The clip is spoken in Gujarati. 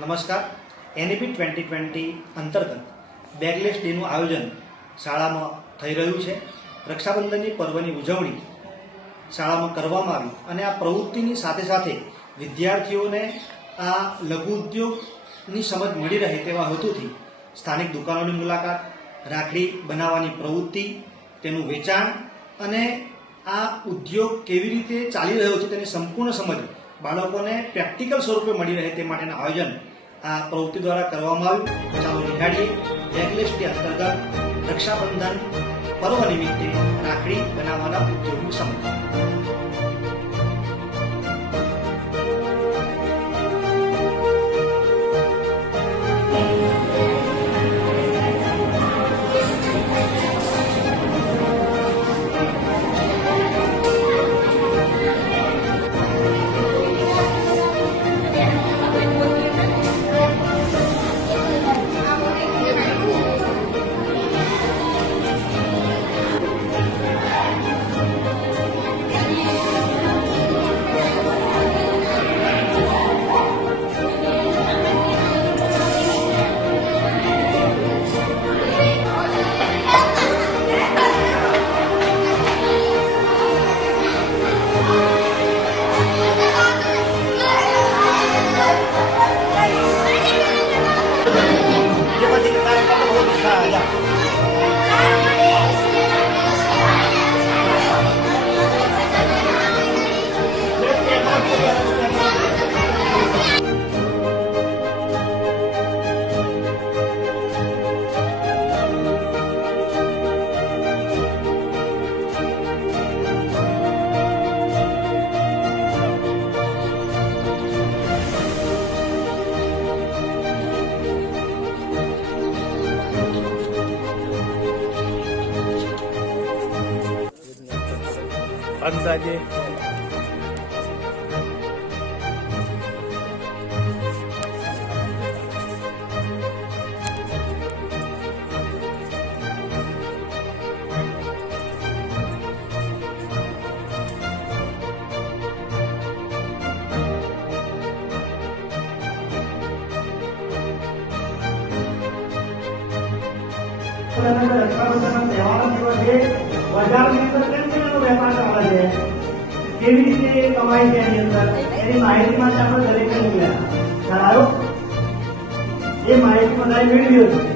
નમસ્કાર. NEP 2020 અંતર્ગત બેગલેસ ડેનું આયોજન શાળામાં થઈ રહ્યું છે. રક્ષાબંધનની પર્વની ઉજવણી શાળામાં કરવામાં આવી અને આ પ્રવૃત્તિની સાથે સાથે વિદ્યાર્થીઓને આ લઘુ ઉદ્યોગની સમજ મળી રહે તેવા હેતુથી સ્થાનિક દુકાનોની મુલાકાત, રાખડી બનાવવાની પ્રવૃત્તિ, તેનું વેચાણ અને આ ઉદ્યોગ કેવી રીતે ચાલી રહ્યો છે તેની સંપૂર્ણ સમજ બાળકોને પ્રેક્ટિકલ સ્વરૂપે મળી રહે તે માટેનું આયોજન આ પ્રવૃત્તિ દ્વારા કરવામાં આવ્યું. ચાલો નિહાળીએ બેગલેસ ડે અંતર્ગત રક્ષાબંધન પર્વ નિમિત્તે રાખડી બનાવવાના ઉદ્યોગની સમજ. અંદાજે રક્ષાબંધનના તહેવારનો દિવસ બજારની અંદર કેમ કેનો વેપાર ચાલે છે, કેવી રીતે કમાય છે, એની અંદર એની માહિતી માટે આપણે દરેકને મળ્યા. એ માહિતી બધા મેળવી હતી.